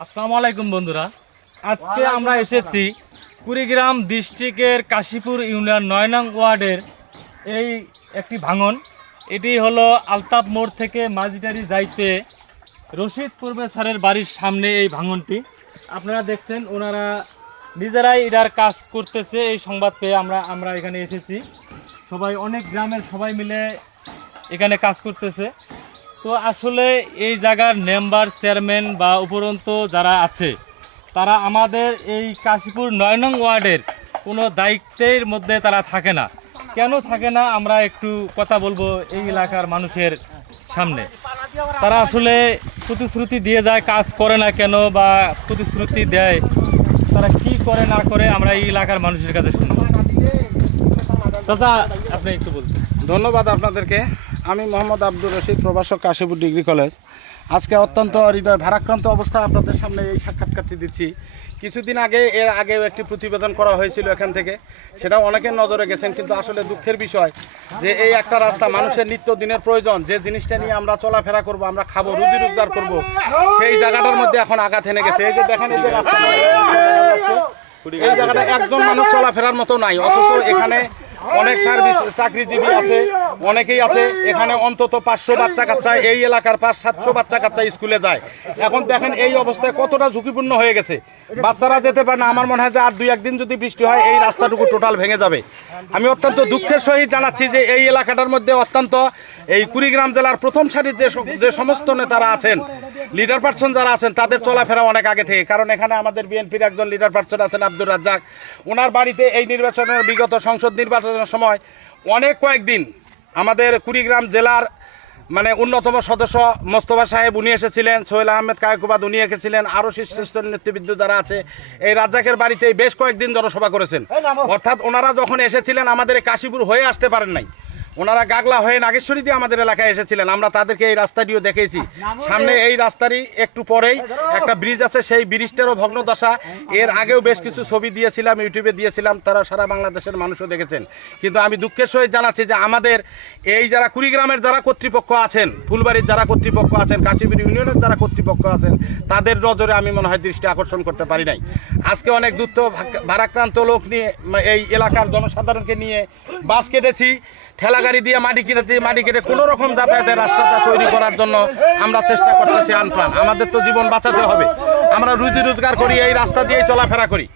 আসসালামু আলাইকুম বন্ধুরা, আজকে আমরা এসেছি কুড়িগ্রাম ডিস্ট্রিক্টের কাশীপুর ইউনিয়ন ৯ নং ওয়ার্ডের এই একটি ভাঙন। এটি হলো আলতাপ মোড় থেকে মাঝিটারি যাইতে রশিদ পূর্বে স্যারের বাড়ির সামনে এই ভাঙনটি। আপনারা দেখছেন ওনারা নিজেরাই এটার কাজ করতেছে। এই সংবাদ পেয়ে আমরা এখানে এসেছি। সবাই অনেক গ্রামের সবাই মিলে এখানে কাজ করতেছে। তো আসলে এই জায়গার মেম্বার চেয়ারম্যান বা উপরন্তু যারা আছে তারা আমাদের এই কাশীপুর ৯ নং ওয়ার্ডের কোনো দায়িত্বের মধ্যে তারা থাকে না। কেন থাকে না আমরা একটু কথা বলবো এই এলাকার মানুষের সামনে। তারা আসলে প্রতিশ্রুতি দিয়ে যায়, কাজ করে না কেন বা প্রতিশ্রুতি দেয় তারা কি করে না করে আমরা এই এলাকার মানুষের কাছে শুনব। দাদা আপনি একটু বলুন। ধন্যবাদ আপনাদেরকে। আমি মোহাম্মদ আব্দুর রশিদ, প্রভাষক, কাশীপুর ডিগ্রি কলেজ। আজকে অত্যন্ত হৃদয় ভারাক্রান্ত অবস্থায় আপনাদের সামনে এই সাক্ষাৎকারটি দিচ্ছি। কিছুদিন আগে এর আগেও একটি প্রতিবেদন করা হয়েছিল এখান থেকে, সেটাও অনেকের নজরে গেছেন। কিন্তু আসলে দুঃখের বিষয় যে এই একটা রাস্তা মানুষের নিত্যদিনের প্রয়োজন, যে জিনিসটা নিয়ে আমরা চলাফেরা করব, আমরা খাবো, রুজি রোজগার করব, সেই জায়গাটার মধ্যে এখন আঘাত এনে গেছে। এই যে দেখেন, এই যে রাস্তা, এই জায়গাটা একজন মানুষ চলাফেরার মতো নাই, অথচ এখানে অনেক সার্ভিস চাকরিজীবী আছে, অনেকেই আছে। এখানে অন্তত 500 বাচ্চা কাচ্চা, এই এলাকার 500-700 বাচ্চা কাচ্চা স্কুলে যায়। এখন দেখেন এই অবস্থায় কতটা ঝুঁকিপূর্ণ হয়ে গেছে, বাচ্চারা যেতে পারে না। আমার মনে হয় যে আর 2-1 দিন যদি বৃষ্টি হয় এই রাস্তাটুকু টোটাল ভেঙে যাবে। আমি অত্যন্ত দুঃখের সহিত জানাচ্ছি যে এই এলাকাটার মধ্যে অত্যন্ত এই কুড়িগ্রাম জেলার প্রথম সারির যে সমস্ত নেতারা আছেন, লিডার পার্সন যারা আছেন, তাদের চলাফেরা অনেক আগে থেকে। কারণ এখানে আমাদের বিএনপির একজন লিডার পার্সন আছেন আব্দুর রাজ্জাক, ওনার বাড়িতে এই নির্বাচনের বিগত সংসদ নির্বাচনের সময় অনেক কয়েকদিন আমাদের কুড়িগ্রাম জেলার অন্যতম সদস্য মোস্তফা সাহেব উনি এসেছিলেন, সোহেল আহমেদ কায়কুবাদ উনি এসেছিলেন, আরও শীর্ষস্থ নেতৃবৃন্দ যারা আছে এই রাজ্জাকের বাড়িতে বেশ কয়েকদিন জনসভা করেছেন। অর্থাৎ ওনারা যখন এসেছিলেন আমাদের কাশীপুর হয়ে আসতে পারেন নাই, ওনারা গাগলা হয়ে নাগেশ্বরী দিয়ে আমাদের এলাকায় এসেছিলেন। আমরা তাদেরকে এই রাস্তাটিও দেখেছি। সামনে এই রাস্তারই একটু পরেই একটা ব্রিজ আছে, সেই ব্রিজটারও ভগ্নদশা। এর আগেও বেশ কিছু ছবি দিয়েছিলাম, ইউটিউবে দিয়েছিলাম, তারা সারা বাংলাদেশের মানুষও দেখেছেন। কিন্তু আমি দুঃখের সহিত জানাচ্ছি যে আমাদের এই যারা কুড়িগ্রামের যারা কর্তৃপক্ষ আছেন, ফুলবাড়ির যারা কর্তৃপক্ষ আছেন, কাশীপুর ইউনিয়নের যারা কর্তৃপক্ষ আছেন, তাদের নজরে আমি মনে হয় দৃষ্টি আকর্ষণ করতে পারি নাই। আজকে অনেক দুঃখ ভারাক্রান্ত লোক নিয়ে এই এলাকার জনসাধারণকে নিয়ে বাস কেটেছি, ঠেলা গাড়ি দিয়ে মাটি কেটে কোনো রকম যাতায়াতের রাস্তাটা তৈরি করার জন্য আমরা চেষ্টা করতেছি আনপ্রাণ। আমাদের তো জীবন বাঁচাতে হবে, আমরা রুজি রোজগার করি, এই রাস্তা দিয়েই চলাফেরা করি।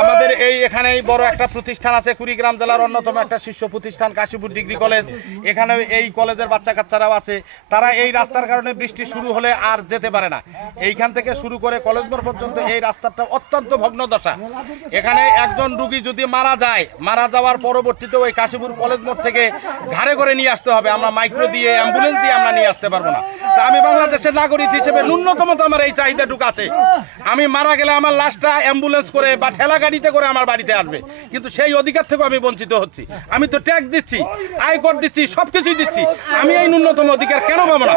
আমাদের এখানেই বড় একটা প্রতিষ্ঠান আছে, কুড়িগ্রাম জেলার অন্যতম একটা শীর্ষ প্রতিষ্ঠান কাশীপুর ডিগ্রি কলেজ। এখানে এই কলেজের বাচ্চা কাচ্চারাও আছে। তারা এই রাস্তার কারণে বৃষ্টি শুরু হলে আর যেতে পারে না। এইখান থেকে শুরু করে কলেজ মোড় পর্যন্ত এই রাস্তাটা অত্যন্ত ভগ্নদশা। এখানে একজন রুগী যদি মারা যায়, মারা যাওয়ার পরবর্তীতে ওই কাশীপুর কলেজ মোড় থেকে ঘাড়ে করে নিয়ে আসতে হবে। আমরা মাইক্রো দিয়ে, অ্যাম্বুলেন্স দিয়ে আমরা নিয়ে আসতে পারবো না। তা আমি বাংলাদেশের নাগরিক হিসেবে ন্যূনতম তো আমার এই চাহিদাটুকু আছে। আমি মারা গেলে আমার লাশটা অ্যাম্বুলেন্স করে বা ঠেলা গাড়িতে করে আমার বাড়িতে আসবে, কিন্তু সেই অধিকার থেকে আমি বঞ্চিত হচ্ছি। আমি তো ট্যাক্স দিচ্ছি, আয়কর দিচ্ছি, সবকিছুই দিচ্ছি, আমি এই ন্যূনতম অধিকার কেন পাবো না?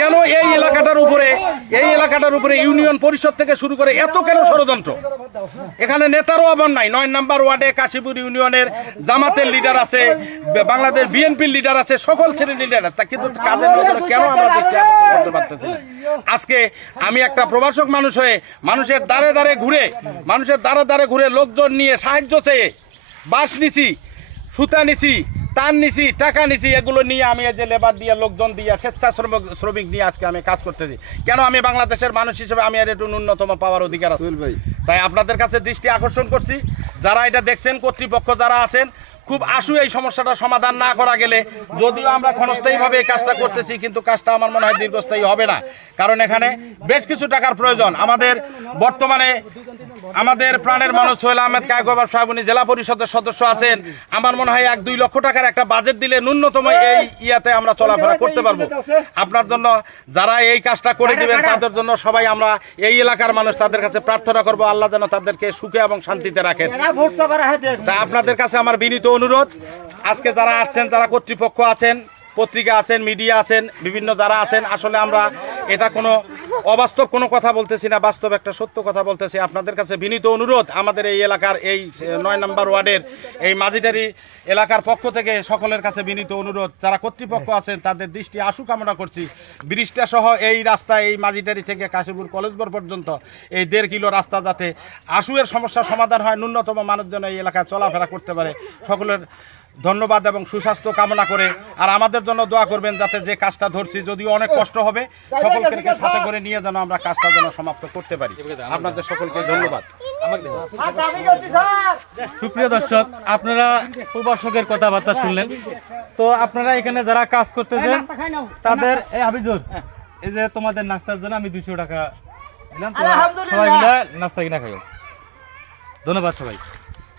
কেন এই এলাকাটার উপরে ইউনিয়ন পরিষদ থেকে শুরু করে এত কেন ষড়যন্ত্র? এখানে নেতারও অভাব নাই। 9 নম্বর ওয়ার্ডে কাশীপুর ইউনিয়নের জামাতের লিডার আছে, বাংলাদেশ বিএনপির লিডার আছে, সকল শ্রেণীর লিডার আছে, কিন্তু কাদের নজরে কেন আমরা দৃষ্টি আকর্ষণ করতে পারতেছি না? আজকে আমি একটা প্রবাসক মানুষ হয়ে মানুষের দ্বারে দ্বারে ঘুরে লোকজন নিয়ে সাহায্য চেয়ে বাঁশ নিছি, সুতা নিছি, তার নিছি, টাকা নিছি, এগুলো নিয়ে আমি এই যে লেবার দিয়ে, লোকজন দিয়ে, শ্রমিক নিয়ে আজকে আমি কাজ করতেছি। কেন? আমি বাংলাদেশের মানুষ হিসেবে আমি আর একটু ন্যূনতম পাওয়ার অধিকার আছে। তাই আপনাদের কাছে দৃষ্টি আকর্ষণ করছি, যারা এটা দেখছেন, কর্তৃপক্ষ যারা আছেন, খুব আশু এই সমস্যাটা সমাধান না করা গেলে, যদিও আমরা ক্ষণস্থায়ীভাবে এই কাজটা করতেছি, কিন্তু কাজটা আমার মনে হয় দীর্ঘস্থায়ী হবে না। কারণ এখানে বেশ কিছু টাকার প্রয়োজন। আমাদের বর্তমানে আমাদের প্রাণের মানুষ সোহেল আহমেদ কায়কুবাদ সাহেব উনি জেলা পরিষদের সদস্য আছেন। আমার মনে হয় 1-2 লক্ষ টাকার একটা বাজেট দিলে ন্যূনতম এই ইয়াতে আমরা চলাফেরা করতে পারবো। আপনার জন্য যারা এই কাজটা করে দিবেন তাদের জন্য সবাই আমরা এই এলাকার মানুষ তাদের কাছে প্রার্থনা করবো, আল্লাহ যেন তাদেরকে সুখে এবং শান্তিতে রাখেন। তা আপনাদের কাছে আমার বিনীত অনুরোধ, আজকে যারা আসছেন, যারা কর্তৃপক্ষ আছেন, পত্রিকা আছেন, মিডিয়া আছেন, বিভিন্ন যারা আছেন, আসলে আমরা এটা কোনো অবাস্তব কোনো কথা বলতেছি না, বাস্তব একটা সত্য কথা বলতেছি। আপনাদের কাছে বিনীত অনুরোধ, আমাদের এই এলাকার এই 9 নম্বর ওয়ার্ডের এই মাঝিটারি এলাকার পক্ষ থেকে সকলের কাছে বিনীত অনুরোধ, যারা কর্তৃপক্ষ আছেন তাদের দৃষ্টি আশু কামনা করছি। ব্রিজটা সহ এই রাস্তা, এই মাঝিটারি থেকে কাশীপুর কলেজবর পর্যন্ত এই 1.5 কিলো রাস্তা যাতে আশুয়ের সমস্যার সমাধান হয়, ন্যূনতম মানুষজন এই এলাকায় চলাফেরা করতে পারে, সকলের ধন্যবাদ এবং সুস্বাস্থ্য কামনা করে আর আমাদের জন্য দোয়া করবেন, যাতে যে কাজটা ধরছি যদিও অনেক কষ্ট হবে, সকলকে সাথে করে নিয়ে যেন আমরা কাজটা যেন সমাপ্ত করতে পারি। আপনাদের সকলকে ধন্যবাদ। সুপ্রিয় দর্শক, আপনারা প্রবাসকের কথাবার্তা শুনলেন। তো আপনারা এখানে যারা কাজ করতেছেন তাদের এই হাবিজুর, এই যে তোমাদের নাস্তার জন্য আমি 200 টাকা দিলাম, তো সবাই মিলে নাস্তা কিনা খাইও। ধন্যবাদ সবাই।